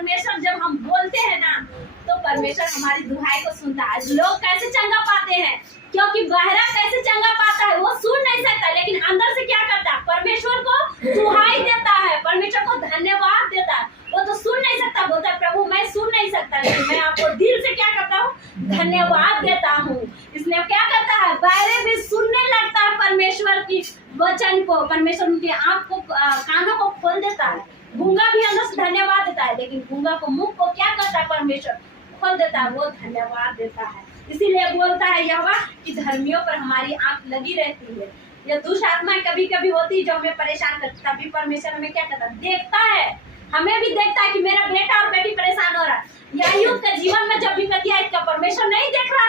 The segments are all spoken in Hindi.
परमेश्वर जब हम बोलते हैं ना तो परमेश्वर हमारी दुहाई को सुनता है। लोग कैसे चंगा पाते हैं, क्योंकि बहरा कैसे चंगा पाता है, वो सुन नहीं सकता, लेकिन अंदर से क्या करता है, परमेश्वर को दुहाई देता है, परमेश्वर को धन्यवाद देता है। वो तो सुन नहीं सकता, बोलता है प्रभु मैं सुन नहीं सकता, लेकिन मैं आपको दिल से क्या करता हूँ, धन्यवाद देता हूँ। इसलिए क्या करता है, बहरे भी सुनने लगता है परमेश्वर की वचन को, परमेश्वर उनके आँख को कानों को खोल देता है। गूंगा भी अंदर से धन्यवाद देता है, लेकिन गूंगा को मुख को क्या करता है, परमेश्वर खोल देता है, वो धन्यवाद देता है। इसीलिए बोलता है यहोवा कि धर्मियों पर हमारी आंख लगी रहती है। यह दुष्ट आत्माएं कभी कभी होती है जो हमें परेशान करती, तभी परमेश्वर हमें क्या करता है, देखता है, हमें भी देखता है कि मेरा बेटा और बेटी परेशान हो रहा है। यायूब के जीवन में जब विपत्ति आई, इसका परमेश्वर नहीं देख रहा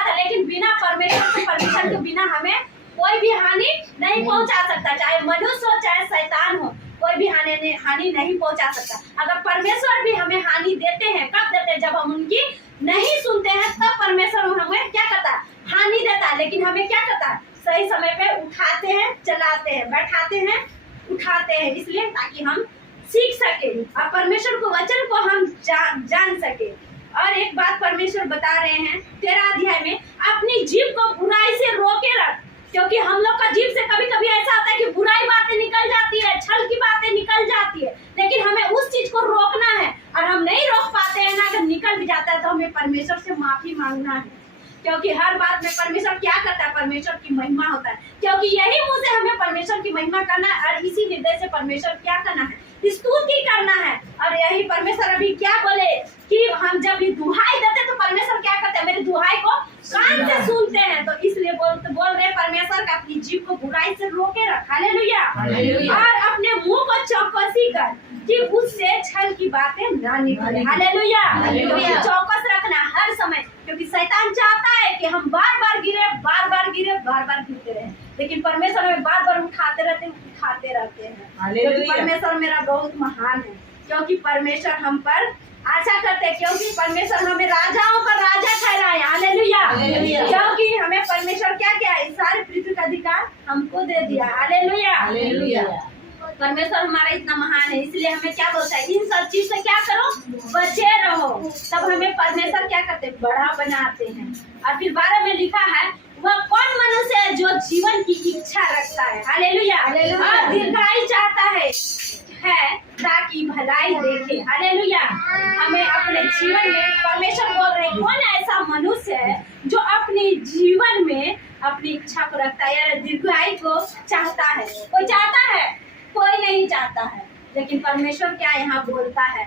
था, लेकिन बिना परमेश्वर के परमिशन के बिना हमें कोई भी हानि नहीं पहुंचा सकता, चाहे मनुष्य हो चाहे शैतान हो, कोई भी हानि नहीं पहुंचा सकता। अगर परमेश्वर भी हमें हानि देते हैं, कब देते हैं, जब हम उनकी नहीं सुनते हैं, तब परमेश्वर हमें क्या करता है, हानि देता है। लेकिन हमें क्या करता है, सही समय पे उठाते हैं, चलाते हैं, बैठाते हैं, उठाते हैं, इसलिए ताकि हम सीख सके और परमेश्वर को वचन को हम जान सके। और एक बात परमेश्वर बता रहे हैं 13 अध्याय में, अपनी जीभ को बुराई से रोके रख, क्योंकि हम लोग का जीभ से कभी कभी ऐसा होता है कि बुराई बातें निकल जाती है, छल की बातें निकल जाती है, लेकिन हमें उस चीज को रोकना है। और हम नहीं रोक पाते हैं ना, अगर निकल भी जाता है तो हमें परमेश्वर से माफी मांगना है, क्योंकि हर बात में परमेश्वर क्या करता है, परमेश्वर की महिमा होता है, क्योंकि यही मुंह से हमें परमेश्वर की महिमा करना है और इसी हृदय से परमेश्वर क्या करना है, स्तुति करना है। और यही परमेश्वर अभी क्या बोले कि हम जब भी दुहाई देते तो परमेश्वर क्या करते हैं, मेरी दुहाई को कान से सुनते हैं। तो इसलिए बोल रहे परमेश्वर का अपनी जीभ को बुराई से रोके रख, हालेलुया, और अपने मुंह को चौकसी कर कि उससे छल की बातें ना निकले, हालेलुया। चौकस रखना हर समय, क्योंकि शैतान चाहता है कि हम बार बार गिरते रहे, लेकिन परमेश्वर हमें बार बार उठाते रहते हैं। क्योंकि परमेश्वर मेरा बहुत महान है, क्योंकि परमेश्वर हम पर आशा करते हैं, क्योंकि परमेश्वर हमें राजाओं का राजा ठहराए, हालेलुया। क्योंकि हमें परमेश्वर क्या किया है, सारे पृथ्वी का अधिकार हमको दे दिया, हालेलुया। परमेश्वर हमारा इतना महान है, इसलिए हमें क्या बोलता है, इन सब चीज से क्या करो, बचे रहो। तब हमें परमेश्वर क्या करते हैं, बड़ा बनाते हैं। और फिर 12 में लिखा है, वह कौन मनुष्य है जो जीवन की इच्छा रखता है, हालेलुया, और दीर्घायु चाहता है ताकि भलाई देखे, हालेलुया। हमें अपने जीवन में परमेश्वर बोल रहे हैं, कौन ऐसा मनुष्य है जो अपने जीवन में अपनी इच्छा को रखता है, या दीर्घायु को चाहता है। कोई चाहता है, कोई नहीं चाहता है, लेकिन परमेश्वर क्या यहाँ बोलता है,